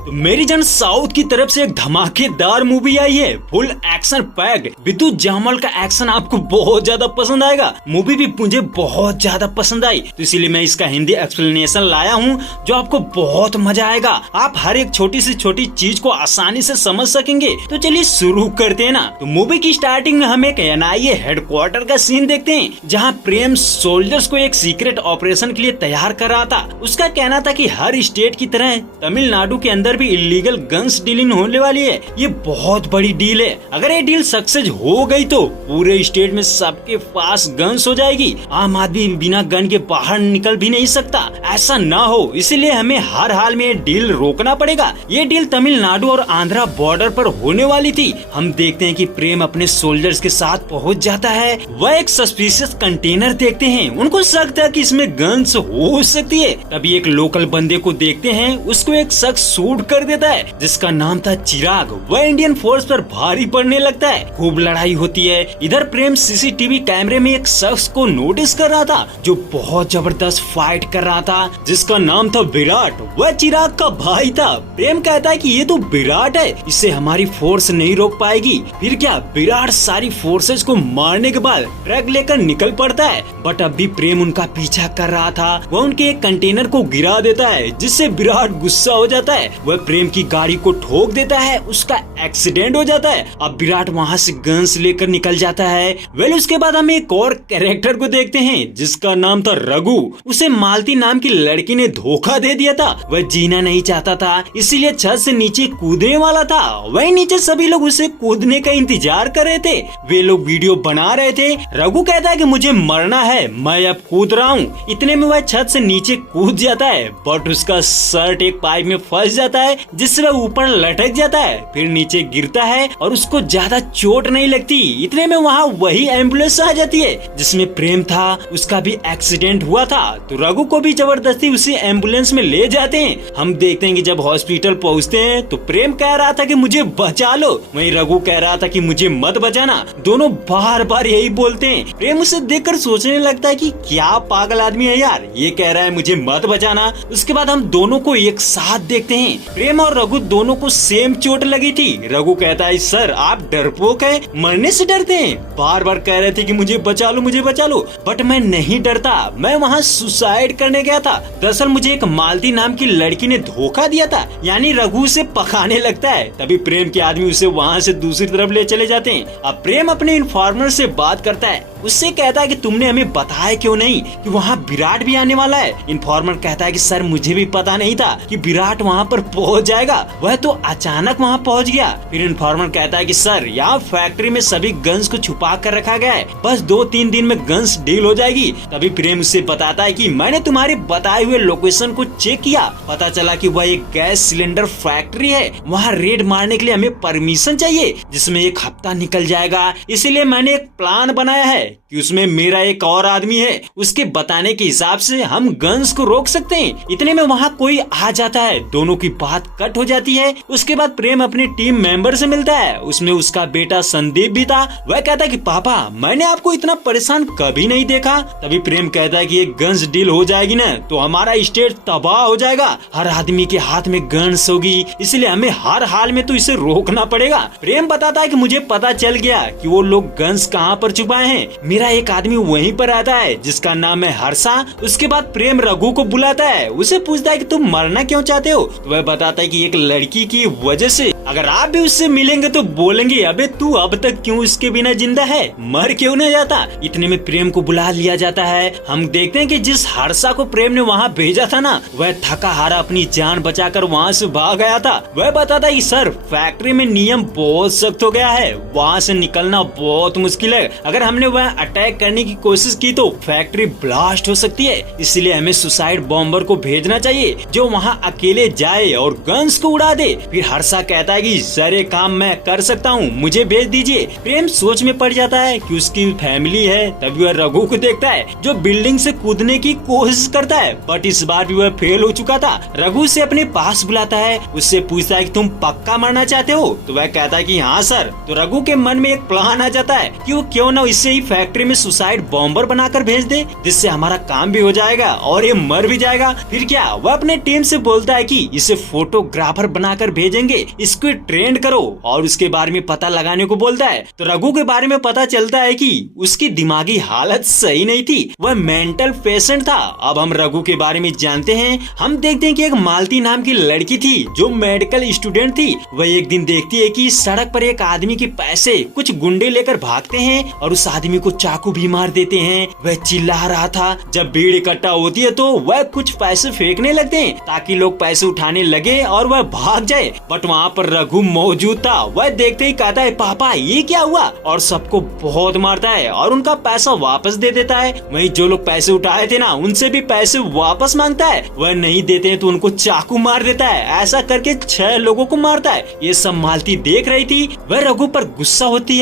तो मेरी जान साउथ की तरफ से एक धमाकेदार मूवी आई है, फुल एक्शन पैक्ड। विद्युत जामवाल का एक्शन आपको बहुत ज्यादा पसंद आएगा। मूवी भी मुझे बहुत ज्यादा पसंद आई, तो इसीलिए मैं इसका हिंदी एक्सप्लेनेशन लाया हूँ जो आपको बहुत मजा आएगा। आप हर एक छोटी से छोटी चीज को आसानी से समझ सकेंगे। तो चलिए शुरू करते हैं ना। तो मूवी की स्टार्टिंग में हम एक NIA हेडक्वार्टर का सीन देखते हैं, जहाँ प्रेम सोल्जर्स को एक सीक्रेट ऑपरेशन के लिए तैयार कर रहा था। उसका कहना था कि हर स्टेट की तरह तमिलनाडु के अंदर भी इलीगल गन्स डीलिंग होने वाली है। ये बहुत बड़ी डील है। अगर ये डील सक्सेस हो गई तो पूरे स्टेट में सबके पास गन्स हो जाएगी। आम आदमी बिना गन के बाहर निकल भी नहीं सकता। ऐसा ना हो, इसीलिए हमें हर हाल में ये डील रोकना पड़ेगा। ये डील तमिलनाडु और आंध्रा बॉर्डर पर होने वाली थी। हम देखते हैं कि प्रेम अपने सोल्जर्स के साथ पहुंच जाता है। वह एक सस्पिशियस कंटेनर देखते हैं। उनको शक था कि इसमें गन्स हो सकती है। तभी एक लोकल बंदे को देखते हैं, उसको एक शख्स शूट कर देता है जिसका नाम था चिराग। वह इंडियन फोर्स पर भारी पड़ने लगता है। खूब लड़ाई होती है। इधर प्रेम CCTV कैमरे में एक शख्स को नोटिस कर रहा था जो बहुत जबरदस्त फाइट कर रहा था, जिसका नाम था विराट। वह चिराग का भाई था। प्रेम कहता है कि ये तो विराट है, इसे हमारी फोर्स नहीं रोक पाएगी। फिर क्या, विराट सारी फोर्सेस को मारने के बाद ट्रक लेकर निकल पड़ता है। बट अब भी प्रेम उनका पीछा कर रहा था। वह उनके एक कंटेनर को गिरा देता है, जिससे विराट गुस्सा हो जाता है। वह प्रेम की गाड़ी को ठोक देता है, उसका एक्सीडेंट हो जाता है। अब विराट वहाँ से गन्स लेकर निकल जाता है। वेल उसके बाद हम एक और कैरेक्टर को देखते हैं जिसका नाम था रघु। उसे मालती नाम की लड़की ने धोखा दे दिया था। वह जीना नहीं चाहता था, इसीलिए छत से नीचे कूदने वाला था। वही नीचे सभी लोग उसे कूदने का इंतजार कर रहे थे। वे लोग वीडियो बना रहे थे। रघु कहता है कि मुझे मरना है, मैं अब कूद रहा हूँ। इतने में वह छत से नीचे कूद जाता है, बट उसका शर्ट एक पाइप में फंस जाता है, जिससे वह ऊपर लटक जाता है। फिर नीचे गिरता है और उसको ज्यादा चोट नहीं लगती। इतने में वहाँ वही एम्बुलेंस आ जाती है जिसमें प्रेम था। उसका भी एक्सीडेंट हुआ था, तो रघु को भी जबरदस्ती उसी एम्बुलेंस में ले जाते हैं। हम देखते हैं कि जब हॉस्पिटल पहुँचते हैं तो प्रेम कह रहा था कि मुझे बचा लो, वहीं रघु कह रहा था कि मुझे मत बचाना। दोनों बार बार यही बोलते हैं। प्रेम उसे देखकर सोचने लगता है कि क्या पागल आदमी है यार, ये कह रहा है मुझे मत बचाना। उसके बाद हम दोनों को एक साथ देखते हैं। प्रेम और रघु दोनों को सेम चोट लगी थी। रघु कहता है सर आप डरपोक है, मरने से डरते हैं। बार बार कह रहे थे कि मुझे बचा लो मुझे बचा लो, बट मैं नहीं डरता, मैं वहाँ सुसाइड करने गया था। दरअसल मुझे एक मालती नाम की लड़की ने धोखा दिया था। यानी रघु उसे पकाने लगता है। तभी प्रेम के आदमी उसे वहाँ से दूसरी तरफ ले चले जाते हैं। अब प्रेम अपने इन्फॉर्मर से बात करता है। उससे कहता है कि तुमने हमें बताया क्यों नहीं कि वहाँ विराट भी आने वाला है। इन्फॉर्मर कहता है कि सर मुझे भी पता नहीं था कि विराट वहाँ पर पहुँच जाएगा, वह तो अचानक वहाँ पहुँच गया। फिर इन्फॉर्मर कहता है कि सर यहाँ फैक्ट्री में सभी गन्स को छुपा कर रखा गया है, बस 2-3 दिन में गन्स डील हो जाएगी। तभी प्रेम उससे बताता है कि मैंने तुम्हारे बताए हुए लोकेशन को चेक किया, पता चला कि वह एक गैस सिलेंडर फैक्ट्री है। वहाँ रेड मारने के लिए हमें परमिशन चाहिए, जिसमें 1 हफ्ता निकल जाएगा। इसीलिए मैंने एक प्लान बनाया है कि उसमें मेरा एक और आदमी है, उसके बताने के हिसाब से हम गन्स को रोक सकते हैं। इतने में वहाँ कोई आ जाता है। दोनों की बात कट हो जाती है। उसके बाद प्रेम अपने टीम मेंबर से मिलता है। उसमें उसका बेटा संदीप भी था। वह कहता है कि पापा मैंने आपको इतना परेशान कभी नहीं देखा। तभी प्रेम कहता है कि ये गन्स डील हो जाएगी ना तो हमारा स्टेट तबाह हो जाएगा। हर आदमी के हाथ में गन्स होगी, इसलिए हमें हर हाल में तो इसे रोकना पड़ेगा। प्रेम बताता है कि मुझे पता चल गया कि वो लोग गन्स कहाँ पर छुपाए हैं। मेरा एक आदमी वहीं पर आता है जिसका नाम है हर्षा। उसके बाद प्रेम रघु को बुलाता है। उसे पूछता है कि तुम मरना क्यों चाहते हो। तो वह बताता है कि एक लड़की की वजह से अगर आप भी उससे मिलेंगे तो बोलेंगे अबे तू अब तक क्यों उसके बिना जिंदा है, मर क्यों न जाता। इतने में प्रेम को बुला लिया जाता है। हम देखते हैं कि जिस हर्षा को प्रेम ने वहाँ भेजा था ना, वह थका हारा अपनी जान बचाकर वहाँ से भाग गया था। वह बताता है कि सर फैक्ट्री में नियम बहुत सख्त हो गया है, वहाँ से निकलना बहुत मुश्किल है। अगर हमने वह अटैक करने की कोशिश की तो फैक्ट्री ब्लास्ट हो सकती है, इसलिए हमें सुसाइड बॉम्बर को भेजना चाहिए जो वहाँ अकेले जाए और गन्स को उड़ा दे। फिर हर्षा कहता है कि सर ये काम मैं कर सकता हूँ, मुझे भेज दीजिए। प्रेम सोच में पड़ जाता है कि उसकी फैमिली है। तभी वह रघु को देखता है जो बिल्डिंग से कूदने की कोशिश करता है, बट इस बार भी वह फेल हो चुका था। रघु से अपने पास बुलाता है। उससे पूछता है कि तुम पक्का मरना चाहते हो। तो वह कहता है कि हाँ सर। तो रघु के मन में एक प्लान आ जाता है कि वो क्यों न इसे ही फैक्ट्री में सुसाइड बॉम्बर बनाकर भेज दे, जिससे हमारा काम भी हो जाएगा और ये मर भी जाएगा। फिर क्या, वह अपने टीम से बोलता है कि इसे फोटोग्राफर बनाकर भेजेंगे, इसको ट्रेंड करो और उसके बारे में पता लगाने को बोलता है। तो रघु के बारे में पता चलता है कि उसकी दिमागी हालत सही नहीं थी, वह मेंटल पेशेंट था। अब हम रघु के बारे में जानते हैं। हम देखते हैं कि एक मालती नाम की लड़की थी जो मेडिकल स्टूडेंट थी। वह एक दिन देखती है कि सड़क पर एक आदमी के पैसे कुछ गुंडे लेकर भागते हैं और उस आदमी को चाकू भी मार देते हैं। वह चिल्ला रहा था। जब भीड़ इकट्ठा होती है तो वह कुछ पैसे फेंकने लगते हैं ताकि लोग पैसे उठाने लगे और वह भाग जाए। बट वहाँ पर रघु मौजूद था। वह देखते ही कहता है, पापा ये क्या हुआ, और सबको बहुत मारता है और उनका पैसा वापस दे देता है। वहीं जो लोग पैसे उठाए थे ना, उनसे भी पैसे वापस मांगता है। वह नहीं देते हैं तो उनको चाकू मार देता है। ऐसा करके 6 लोगों को मारता है। ये सब मालती देख रही थी। वह रघु पर गुस्सा होती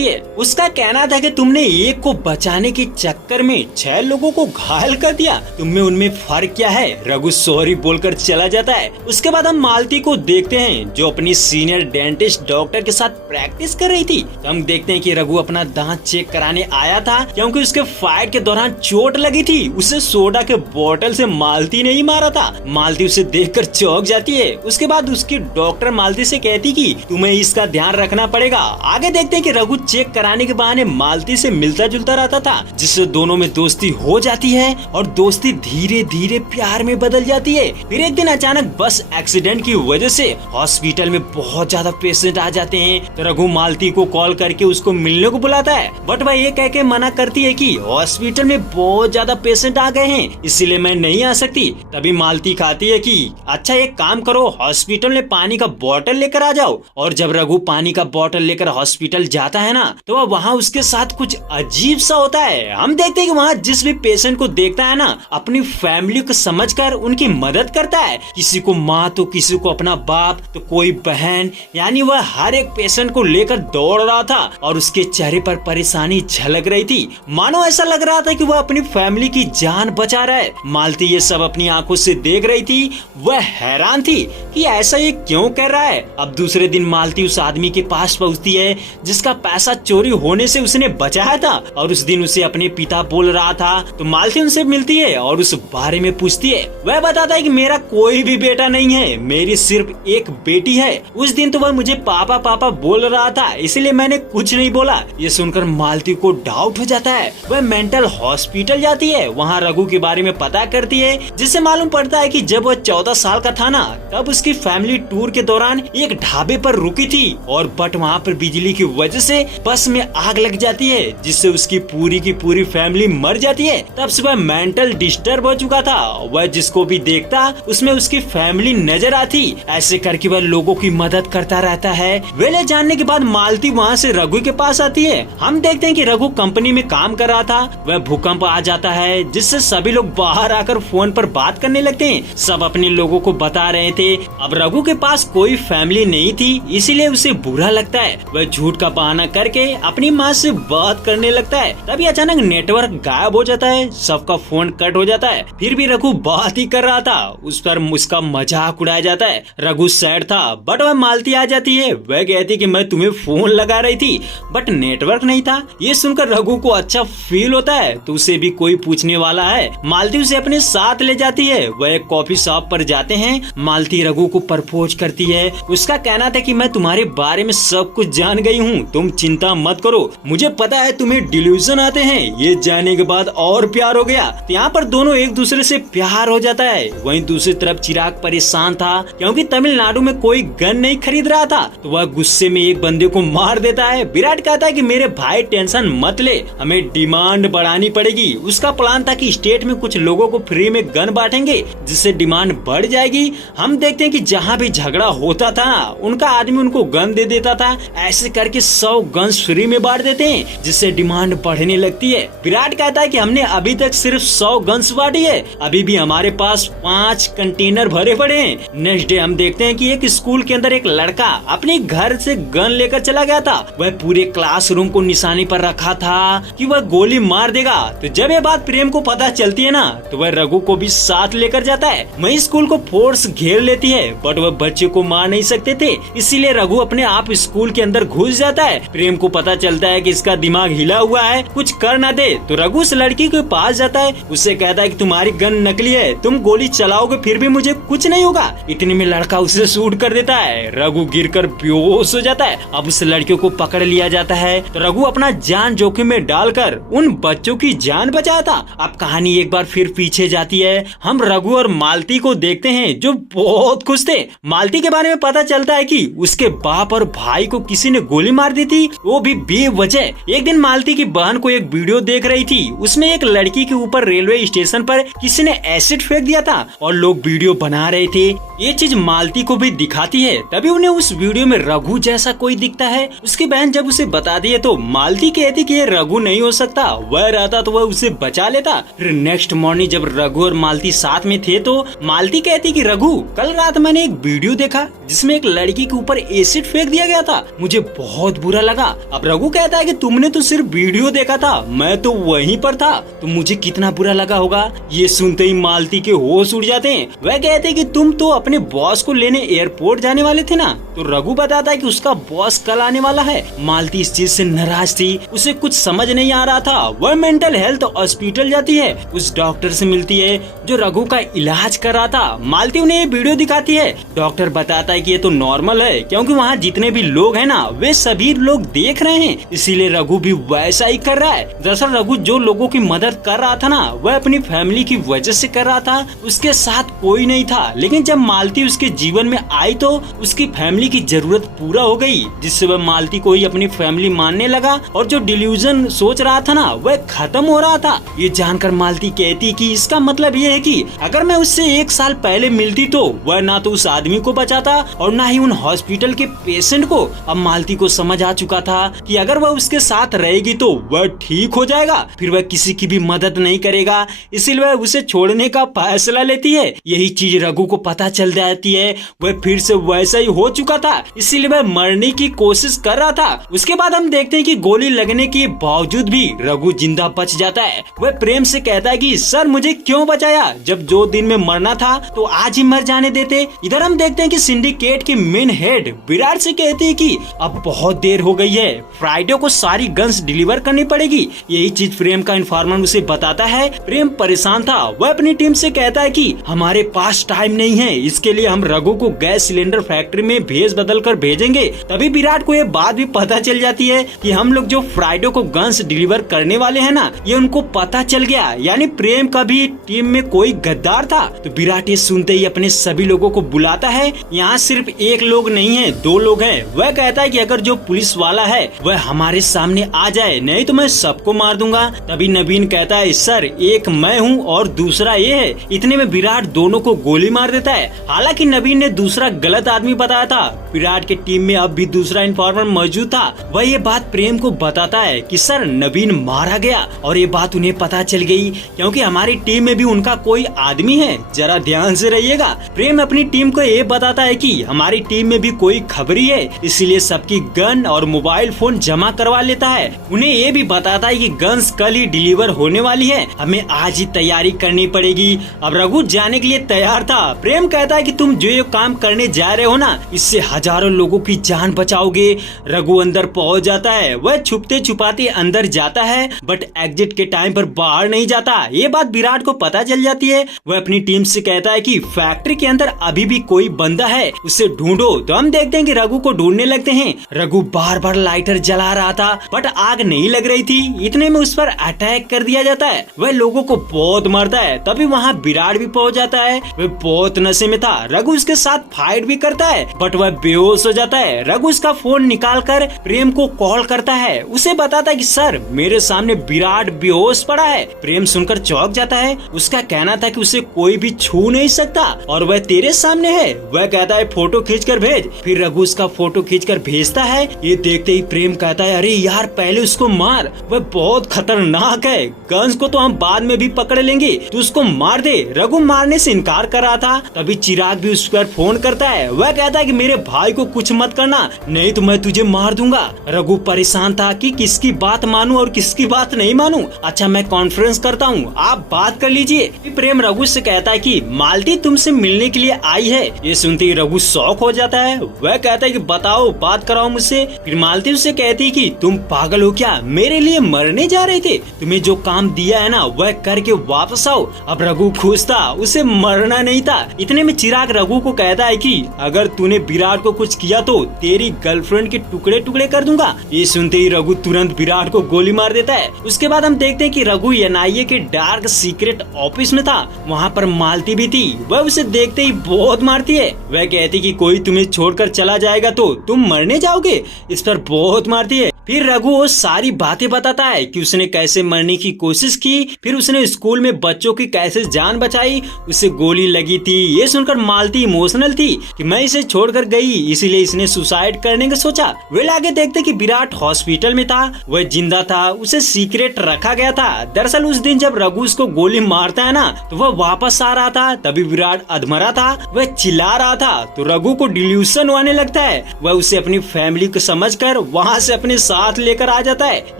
है। उसका कहना था कि तुमने एक को बचाने के चक्कर में 6 लोगों को घायल कर दिया, तुम में उनमें फर्क क्या है। रघु सॉरी बोलकर चला जाता है। उसके बाद हम मालती को देखते हैं जो अपनी सीनियर डेंटिस्ट डॉक्टर के साथ प्रैक्टिस कर रही थी। तो हम देखते हैं कि रघु अपना दांत चेक कराने आया था क्योंकि उसके फाइट के दौरान चोट लगी थी। उसे सोडा के बोतल से मालती ने ही मारा था। मालती उसे देखकर चौंक जाती है। उसके बाद उसकी डॉक्टर मालती से कहती कि तुम्हें इसका ध्यान रखना पड़ेगा। आगे देखते हैं कि रघु चेक कराने के बहाने मालती से मिलता जुलता रहता था, जिससे दोनों में दोस्ती हो जाती है और दोस्ती धीरे धीरे प्यार में बदल जाती है। फिर एक दिन अचानक बस एक्सीडेंट की वजह से हॉस्पिटल में बहुत ज्यादा पेशेंट आ जाते हैं। तो रघु मालती को कॉल करके उसको मिलने को बुलाता है, बट वह ये कह के मना करती है कि हॉस्पिटल में बहुत ज्यादा पेशेंट आ गए हैं, इसीलिए मैं नहीं आ सकती। तभी मालती कहती है कि अच्छा एक काम करो, हॉस्पिटल में पानी का बोतल लेकर आ जाओ। और जब रघु पानी का बोतल लेकर हॉस्पिटल जाता है ना, तो वह वहाँ उसके साथ कुछ अजीब सा होता है। हम देखते हैं कि वहाँ जिस भी पेशेंट को देखता है ना, अपनी फैमिली को समझकर उनकी मदद करता है। किसी को माँ तो किसी को अपना बाप तो कोई बहन, यानी वह हर एक पेशेंट को लेकर दौड़ रहा था और उसके चेहरे पर परेशानी झलक रही थी। मानो ऐसा लग रहा था कि वह अपनी फैमिली की जान बचा रहा है। मालती ये सब अपनी आंखों से देख रही थी। वह हैरान थी कि ऐसा ये क्यों कर रहा है। अब दूसरे दिन मालती उस आदमी के पास पहुंचती है जिसका पैसा चोरी होने से उसने बचाया था और उस दिन उसे अपने पिता बोल रहा था। तो मालती उनसे मिलती है और उस बारे में पूछती है। वह बताता है कि मेरा कोई भी बेटा नहीं है, मेरी सिर्फ एक बेटी है। उस दिन तो वह मुझे पापा पापा बोल रहा था, इसलिए मैंने कुछ नहीं बोला। ये सुनकर मालती को डाउट हो जाता है। वह मेंटल हॉस्पिटल जाती है, वहाँ रघु के बारे में पता करती है, जिससे मालूम पड़ता है कि जब वह 14 साल का था ना, तब उसकी फैमिली टूर के दौरान एक ढाबे पर रुकी थी और बट वहाँ पर बिजली की वजह से बस में आग लग जाती है, जिससे उसकी पूरी की पूरी फैमिली मर जाती है। तब से वह मेंटल डिस्टर्ब हो चुका था। वह जिसको भी देखता उसमें उसकी फैमिली नजर आती। ऐसे करके वह लोगों की मदद करता रहता है। वेले जानने के बाद मालती वहाँ से रघु के पास आती है। हम देखते हैं कि रघु कंपनी में काम कर रहा था। वह भूकंप आ जाता है, जिससे सभी लोग बाहर आकर फोन पर बात करने लगते हैं। सब अपने लोगों को बता रहे थे। अब रघु के पास कोई फैमिली नहीं थी, इसीलिए उसे बुरा लगता है। वह झूठ का बहाना करके अपनी माँ से बात करने लगता है। तभी अचानक नेटवर्क गायब हो जाता है, सबका फोन कट हो जाता है। फिर भी रघु बात ही कर रहा था, उस पर उसका मजाक उड़ाया जाता है। रघु सैड था, बट वह मालती आ जाती है। वह कहती कि मैं तुम्हें फोन लगा रही थी बट नेटवर्क नहीं था। ये सुनकर रघु को अच्छा फील होता है, तो उसे भी कोई पूछने वाला है। मालती उसे अपने साथ ले जाती है। वह एक कॉफी शॉप पर जाते हैं। मालती रघु को प्रपोज करती है। उसका कहना था कि मैं तुम्हारे बारे में सब कुछ जान गई हूँ, तुम चिंता मत करो, मुझे पता है तुम्हें डिल्यूजन आते हैं। ये जानने के बाद और प्यार हो गया। तो यहाँ पर दोनों एक दूसरे से प्यार हो जाता है। वहीं दूसरी तरफ चिराग परेशान था क्योंकि तमिलनाडु में कोई गन नहीं खरीद रहा था, तो वह गुस्से में एक बंदे को मार देता है। विराट कहता है कि मेरे भाई टेंशन मत ले, हमें डिमांड बढ़ानी पड़ेगी। उसका प्लान था कि स्टेट में कुछ लोगों को फ्री में गन बांटेंगे, जिससे डिमांड बढ़ जाएगी। हम देखते हैं कि जहाँ भी झगड़ा होता था उनका आदमी उनको गन दे देता था। ऐसे करके 100 गन्स फ्री में बांट देते हैं, जिससे डिमांड बढ़ने लगती है। विराट कहता है कि हमने अभी तक सिर्फ 100 गन्स बांटी है, अभी भी हमारे पास 5 कंटेनर भरे पड़े हैं। नेक्स्ट डे हम देखते हैं कि एक स्कूल के अंदर एक लड़का अपने घर से गन लेकर चला गया था। वह पूरे क्लासरूम को निशाने पर रखा था कि वह गोली मार देगा। तो जब ये बात प्रेम को पता चलती है ना, तो वह रघु को भी साथ लेकर जाता है। वही स्कूल को फोर्स घेर लेती है, बट वह बच्चे को मार नहीं सकते थे, इसीलिए रघु अपने आप स्कूल के अंदर घुस जाता है। प्रेम को पता चलता है कि इसका दिमाग हिला हुआ है, कुछ कर ना दे, तो रघु उस लड़की के पास जाता है। उससे कहता है कि तुम्हारी गन नकली है, तुम गोली चलाओगे फिर फिर भी मुझे कुछ नहीं होगा। इतने में लड़का उसे शूट कर देता है। रघु गिरकर बेहोश हो जाता है। अब उस लड़के को पकड़ लिया जाता है तो रघु अपना जान जोखिम में डालकर उन बच्चों की जान बचाया था। अब कहानी एक बार फिर पीछे जाती है। हम रघु और मालती को देखते हैं जो बहुत खुश थे। मालती के बारे में पता चलता है कि उसके बाप और भाई को किसी ने गोली मार दी थी, वो भी बेवजह। एक दिन मालती की बहन को एक वीडियो देख रही थी, उसमें एक लड़की के ऊपर रेलवे स्टेशन पर किसी ने एसिड फेंक दिया था और लोग वीडियो बना रहे थे। ये चीज मालती को भी दिखाती है। तभी उन्हें उस वीडियो में रघु जैसा कोई दिखता है। उसकी बहन जब उसे बता दी है तो मालती कहती कि ये रघु नहीं हो सकता, वह रहता तो वह उसे बचा लेता। फिर नेक्स्ट मॉर्निंग जब रघु और मालती साथ में थे तो मालती कहती कि रघु, कल रात मैंने एक वीडियो देखा जिसमें एक लड़की के ऊपर एसिड फेंक दिया गया था, मुझे बहुत बुरा लगा। अब रघु कहता है कि तुमने तो सिर्फ वीडियो देखा था, मैं तो वहीं पर था, तो मुझे कितना बुरा लगा होगा। ये सुनते ही मालती के होश उड़ जाते हैं। वह कहते हैं कि तुम तो अपने बॉस को लेने एयरपोर्ट जाने वाले थे ना। तो रघु बताता है कि उसका बॉस कल आने वाला है। मालती इस चीज से नाराज थी, उसे कुछ समझ नहीं आ रहा था। वह मेंटल हेल्थ हॉस्पिटल जाती है, उस डॉक्टर से मिलती है जो रघु का इलाज कर रहा था। मालती उन्हें ये वीडियो दिखाती है। डॉक्टर बताता है कि ये तो नॉर्मल है, क्योंकि वहाँ जितने भी लोग हैं ना वे सभी लोग देख रहे हैं, इसीलिए रघु भी वैसा ही कर रहा है। दरअसल रघु जो लोगों की मदद कर रहा था ना वह अपनी फैमिली की वजह से कर रहा था, उसके साथ कोई नहीं था। लेकिन जब मालती उसके जीवन में आई तो उसकी फैमिली की जरूरत पूरा हो गई, जिससे वह मालती को ही अपनी फैमिली मानने लगा और जो डिल्यूजन सोच रहा था ना वह खत्म हो रहा था। ये जानकर मालती कहती कि इसका मतलब ये है कि अगर मैं उससे 1 साल पहले मिलती तो वह ना तो उस आदमी को बचाता और ना ही उन हॉस्पिटल के पेशेंट को। अब मालती को समझ आ चुका था कि अगर वह उसके साथ रहेगी तो वह ठीक हो जाएगा, फिर वह किसी की भी मदद नहीं करेगा, इसीलिए वह उसे छोड़ने का फैसला लेती है। यही चीज रघु को पता चल जाती है, वह फिर से वैसा ही हो चुका था, इसीलिए वह मरने की कोशिश कर रहा था। उसके बाद हम देखते हैं कि गोली लगने के बावजूद भी रघु जिंदा बच जाता है। वह प्रेम से कहता है कि सर मुझे क्यों बचाया, जब 2 दिन में मरना था तो आज ही मर जाने देते। इधर हम देखते हैं कि सिंडिकेट की मेन हेड विराट से कहती है कि अब बहुत देर हो गई है, फ्राइडे को सारी गन्स डिलीवर करनी पड़ेगी। यही चीज प्रेम का इन्फॉर्मर उसे बताता है। प्रेम परेशान था, वह अपनी टीम से कहता है कि हमारे पास टाइम नहीं है, इसके लिए हम रघु को गैस सिलेंडर फैक्ट्री में भेज बदल कर भेजेंगे। तभी विराट को ये बात भी पता चल जाती है कि हम लोग जो फ्राइडे को गन्स डिलीवर करने वाले हैं ना, ये उनको पता चल गया, यानी प्रेम का भी टीम में कोई गद्दार था। तो विराट ये सुनते ही अपने सभी लोगों को बुलाता है। यहाँ सिर्फ एक लोग नहीं है, 2 लोग हैं। वह कहता है कि अगर जो पुलिस वाला है वह हमारे सामने आ जाए, नहीं तो मैं सबको मार दूंगा। तभी नवीन कहता है सर एक मैं हूँ और दूसरा ये है। इतने में विराट दोनों को गोली मार देता है। हालांकि नवीन ने दूसरा गलत आदमी बताया था। विराट के टीम में अब भी दूसरा इन्फॉर्मर मौजूद था। वह ये बात प्रेम को बताता है कि सर नवीन मारा गया, और ये बात उन्हें पता चल गई क्योंकि हमारी टीम में भी उनका कोई आदमी है, जरा ध्यान से रहिएगा। प्रेम अपनी टीम को ये बताता है कि हमारी टीम में भी कोई खबरी है, इसीलिए सबकी गन और मोबाइल फोन जमा करवा लेता है। उन्हें ये भी बताता है कि गन्स कल ही डिलीवर होने वाली है, हमें आज ही तैयारी करनी पड़ेगी। अब रघु जाने के लिए तैयार था। प्रेम कहता है कि तुम जो ये काम करने जा रहे हो ना, इससे हजारों लोगों की जान बचाओगे। रघु अंदर पहुंच जाता है। वह छुपते छुपाते अंदर जाता है, बट एग्जिट के टाइम पर बाहर नहीं जाता। ये बात विराट को पता चल जाती है। वह अपनी टीम से कहता है कि फैक्ट्री के अंदर अभी भी कोई बंदा है, उसे ढूंढो। तो हम देखते हैं कि रघु को ढूंढने लगते हैं। रघु बार बार लाइटर जला रहा था बट आग नहीं लग रही थी। इतने में उस पर अटैक कर दिया जाता है। वह लोगों को बहुत मारता है। तभी वहाँ विराट भी पहुँच जाता है। वह बहुत नशे में था। रघु उसके साथ फाइट भी करता है बट वह बेहोश हो जाता है। रघु उसका फोन निकाल कर प्रेम को कॉल करता है। उसे बताता है कि सर मेरे सामने विराट बेहोश पड़ा है। प्रेम सुनकर चौंक जाता है। उसका कहना था कि उसे कोई भी छू नहीं सकता और वह तेरे सामने है। वह कहता है फोटो खींच कर भेज। फिर रघु उसका फोटो खींच कर भेजता है। ये देखते ही प्रेम कहता है अरे यार पहले उसको मार, वह बहुत खतरनाक है, गन्स को तो हम बाद में भी पकड़ लेंगे, तू उसको मार दे। रघु मारने से इनकार कर रहा था। तभी चिराग भी उस पर फोन करता है। वह कहता है कि मेरे भाई को कुछ मत करना, नहीं तो मैं तुझे मार दूंगा। रघु परेशान था कि किसकी बात मानूं और किसकी बात नहीं मानूं। अच्छा मैं कॉन्फ्रेंस करता हूँ, आप बात कर लीजिए। प्रेम रघु से कहता है कि मालती तुमसे मिलने के लिए आई है। ये सुनते ही रघु शॉक हो जाता है। वह कहता है कि बताओ, बात कराओ मुझसे। फिर मालती उससे कहती है कि तुम पागल हो क्या, मेरे लिए मरने जा रहे थे, तुम्हें जो काम दिया है ना वह करके वापस आओ। अब रघु खुश था, उसे मरना नहीं था। इतने में चिराग रघु को कहता है कि अगर तूने विराट को कुछ किया तो तेरी गर्लफ्रेंड के टुकड़े टुकड़े कर दूंगा। ये सुनते ही रघु तुरंत विराट को गोली मार देता है। उसके बाद हम देखते हैं कि रघु एनआईए के डार्क सीक्रेट ऑफिस में था। वहाँ पर मालती भी थी। वह उसे देखते ही बहुत मारती है। वह कहती कि कोई तुम्हें छोड़कर चला जाएगा तो तुम मरने जाओगे। इस पर बहुत मारती है। फिर रघु वो सारी बातें बताता है कि उसने कैसे मरने की कोशिश की, फिर उसने स्कूल में बच्चों की कैसे जान बचाई, उसे गोली लगी थी। ये सुनकर मालती इमोशनल थी कि मैं इसे छोड़कर गई इसीलिए इसने सुसाइड करने का सोचा। वे आगे देखते कि विराट हॉस्पिटल में था। वह जिंदा था, उसे सीक्रेट रखा गया था। दरअसल उस दिन जब रघु उसको गोली मारता है ना तो वह वापस आ रहा था। तभी विराट अधमरा था, वह चिल्ला रहा था तो रघु को डिल्यूशन होने लगता है। वह उसे अपनी फैमिली को समझकर वहाँ से अपने साथ लेकर आ जाता है।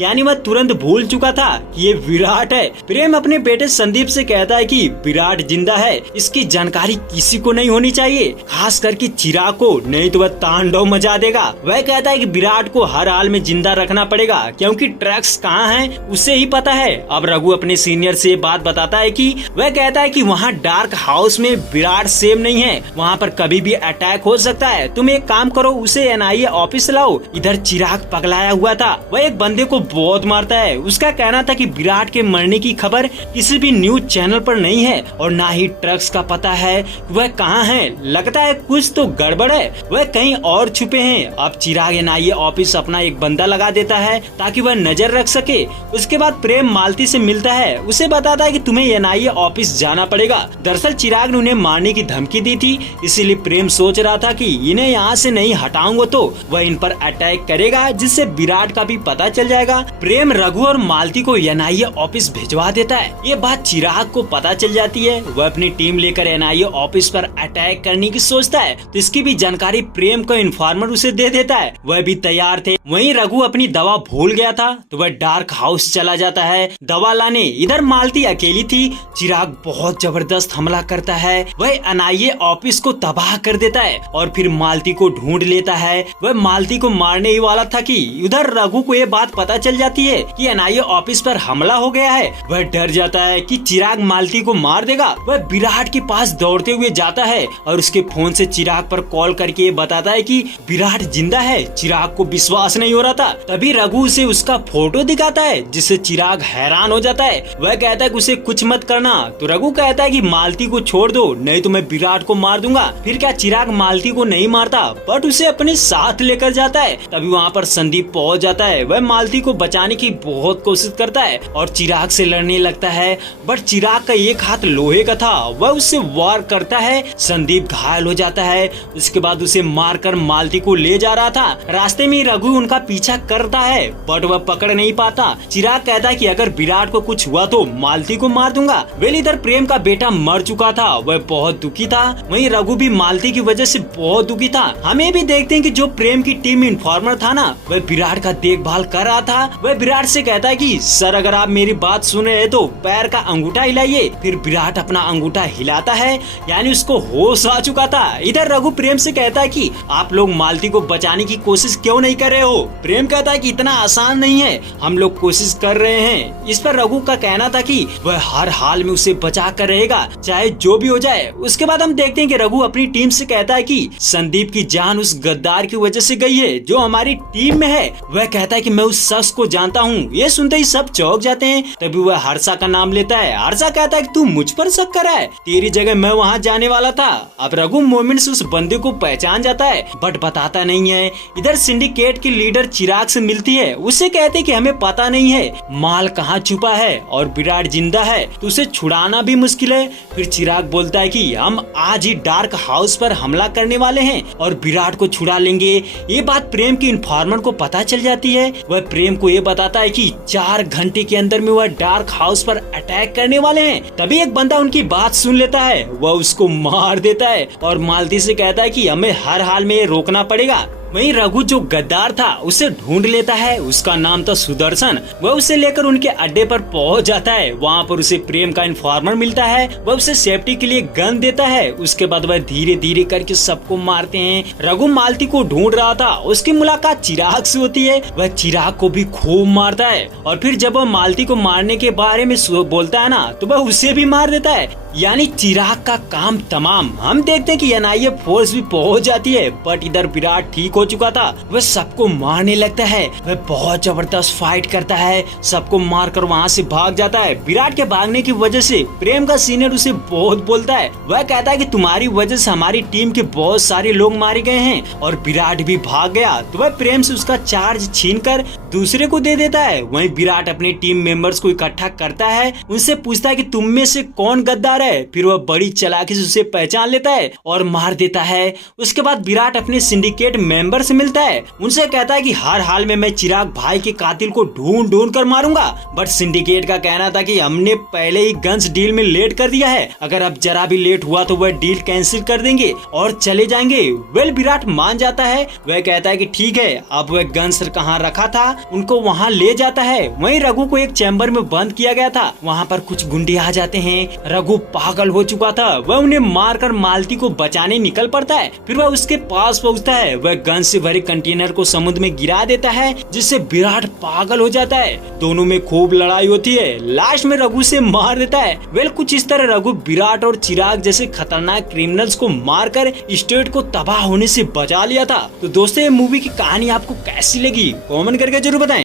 यानी वह तुरंत भूल चुका था कि ये विराट है। प्रेम अपने बेटे संदीप से कहता है कि विराट जिंदा है, इसकी जानकारी किसी को नहीं होनी चाहिए, खास करके चिराग को, नहीं तो वह तांडव मचा देगा। वह कहता है कि विराट को हर हाल में जिंदा रखना पड़ेगा क्योंकि ट्रक्स कहाँ हैं उसे ही पता है। अब रघु अपने सीनियर से बात बताता है कि वह कहता है कि वहाँ डार्क हाउस में विराट सेम नहीं है, वहाँ पर कभी भी अटैक हो सकता है। तुम एक काम करो, उसे एनआईए ऑफिस लाओ। इधर चिराग पगलाया हुआ था। वह एक बंदे को बहुत मारता है। उसका कहना था कि विराट के मरने की खबर किसी भी न्यूज चैनल पर नहीं है और ना ही ट्रक्स का पता है वह कहाँ है। लगता है कुछ तो गड़बड़ है, वह कहीं और छुपे हैं। अब चिराग एनआईए ऑफिस अपना एक बंदा लगा देता है ताकि वह नजर रख सके। उसके बाद प्रेम मालती से मिलता है, उसे बताता है कि तुम्हें एनआईए ऑफिस जाना पड़ेगा। दरअसल चिराग ने उन्हें मारने की धमकी दी थी, इसीलिए प्रेम सोच रहा था कि इन्हें यहाँ से नहीं हटाऊंगा तो वह इन पर अटैक करेगा, जिससे विराट का भी पता चल जाएगा। प्रेम रघु और मालती को एनआईए ऑफिस भिजवा देता है। ये बात चिराग को पता चल जाती है। वह अपनी टीम लेकर एनआईए ऑफिस पर अटैक करने की सोचता है तो इसकी भी जानकारी प्रेम को इन्फॉर्मर उसे दे देता है। वह भी तैयार थे। वहीं रघु अपनी दवा भूल गया था तो वह डार्क हाउस चला जाता है दवा लाने। इधर मालती अकेली थी। चिराग बहुत जबरदस्त हमला करता है। वह एनआईए ऑफिस को तबाह कर देता है और फिर मालती को ढूंढ लेता है। वह मालती को मारने ही वाला था कि उधर रघु को ये बात पता चल जाती है कि एनआईए ऑफिस पर हमला हो गया है। वह डर जाता है कि चिराग मालती को मार देगा। वह विराट के पास दौड़ते हुए जाता है और उसके फोन से चिराग पर कॉल करके बताता है कि विराट जिंदा है। चिराग को विश्वास नहीं हो रहा था। तभी रघु उसे उसका फोटो दिखाता है जिससे चिराग हैरान हो जाता है। वह कहता है कि उसे कुछ मत करना तो रघु कहता है कि मालती को छोड़ दो, नहीं तो मैं विराट को मार दूंगा। फिर क्या चिराग मालती को नहीं मारता बट उसे अपने साथ लेकर जाता है। तभी वहाँ पर संदीप पहुँच जाता है। वह मालती को बचाने की बहुत कोशिश करता है और चिराग से लड़ने लगता है बट चिराग का एक हाथ लोहे का था। वह उससे वार करता है। संदीप घायल हो जाता है। उसके बाद उसे मारकर मालती को ले जा रहा था। रास्ते में रघु उनका पीछा करता है बट वह पकड़ नहीं पाता। चिराग कहता है कि अगर विराट को कुछ हुआ तो मालती को मार दूंगा। वेल इधर प्रेम का बेटा मर चुका था। वह बहुत दुखी था। वहीं रघु भी मालती की वजह से बहुत दुखी था। हमें भी देखते हैं कि जो प्रेम की टीम इन्फॉर्मर था ना वह विराट का देखभाल कर रहा था। वह विराट से कहता है कि सर अगर आप मेरी बात सुन रहे हैं तो पैर का अंगूठा हिलाइए। फिर विराट अपना अंगूठा हिलाता है, यानी उसको होश आ चुका था। इधर रघु प्रेम से कहता है कि आप लोग मालती को बचाने की कोशिश क्यों नहीं कर रहे हो। प्रेम कहता है कि इतना आसान नहीं है, हम लोग कोशिश कर रहे हैं। इस पर रघु का कहना था कि वह हर हाल में उसे बचा कर रहेगा चाहे जो भी हो जाए। उसके बाद हम देखते हैं कि रघु अपनी टीम से कहता है कि संदीप की जान उस गद्दार की वजह से गई है जो हमारी टीम में है। वह कहता है कि मैं उस शख्स को जानता हूँ। ये सुनते ही सब चौंक जाते हैं। तभी वह हर्षा का नाम लेता है। हर्षा कहता है कि तू मुझ पर शक कर रहा है, तेरी जगह मैं वहाँ जाने वाला था। अब रघु मोमेंट से उस बंदे को पहचान जाता है बट बताता नहीं है। इधर सिंडिकेट की लीडर चिराग से मिलती है। उसे कहते कि हमें पता नहीं है माल कहाँ छुपा है और विराट जिंदा है तो उसे छुड़ाना भी मुश्किल है। फिर चिराग बोलता है कि हम आज ही डार्क हाउस पर हमला करने वाले हैं और विराट को छुड़ा लेंगे। ये बात प्रेम की इन्फॉर्मर को पता चल जाती है। वह प्रेम को ये बताता है कि 4 घंटे के अंदर में वह डार्क हाउस पर अटैक करने वाले हैं। तभी एक बंदा उनकी बात सुन लेता है। वह उसको मार देता है और मालती से कहता है कि हमें हर हाल में रोकना पड़ेगा। वहीं रघु जो गद्दार था उसे ढूंढ लेता है। उसका नाम था सुदर्शन। वह उसे लेकर उनके अड्डे पर पहुंच जाता है। वहां पर उसे प्रेम का इन्फॉर्मर मिलता है। वह उसे सेफ्टी के लिए गन देता है। उसके बाद वह धीरे धीरे करके सबको मारते हैं। रघु मालती को ढूंढ रहा था। उसकी मुलाकात चिराग से होती है। वह चिराग को भी खूब मारता है और फिर जब वह मालती को मारने के बारे में बोलता है ना तो वह उसे भी मार देता है। यानी चिराग का काम तमाम। हम देखते हैं कि एनआईए फोर्स भी पहुंच जाती है, बट इधर विराट ठीक हो चुका था, वह सबको मारने लगता है। वह बहुत जबरदस्त फाइट करता है, सबको मारकर वहां से भाग जाता है। विराट के भागने की वजह से प्रेम का सीनियर उसे बहुत बोलता है। वह कहता है कि तुम्हारी वजह से हमारी टीम के बहुत सारे लोग मारे गए हैं, और विराट भी भाग गया। तो वह प्रेम से उसका चार्ज छीनकर दूसरे को दे देता है। वहीं विराट अपने टीम मेंबर्स को इकट्ठा करता है, उनसे पूछता है कि तुम में से कौन गद्दार है। फिर वह बड़ी चालाकी से उसे पहचान लेता है और मार देता है। उसके बाद विराट अपने सिंडिकेट मेंबर से मिलता है, उनसे कहता है कि हर हाल में मैं चिराग भाई के कातिल को ढूंढ ढूंढ कर मारूंगा। बट सिंडिकेट का कहना था कि हमने पहले ही गन्स डील में लेट कर दिया है, अगर अब जरा भी लेट हुआ तो वह डील कैंसिल कर देंगे और चले जाएंगे। वेल विराट मान जाता है। वह कहता है कि ठीक है। अब वह गन्स कहाँ रखा था उनको वहाँ ले जाता है। वहीं रघु को एक चैम्बर में बंद किया गया था, वहाँ पर कुछ गुंडे आ जाते हैं। रघु पागल हो चुका था, वह उन्हें मारकर मालती को बचाने निकल पड़ता है। फिर वह उसके पास पहुँचता है, वह गन से भरे कंटेनर को समुद्र में गिरा देता है, जिससे विराट पागल हो जाता है। दोनों में खूब लड़ाई होती है, लास्ट में रघु से मार देता है। वेल कुछ इस तरह रघु विराट और चिराग जैसे खतरनाक क्रिमिनल्स को मारकर स्टेट को तबाह होने से बचा लिया था। तो दोस्तों ये मूवी की कहानी आपको कैसी लगी कमेंट करके जरूर बताएं।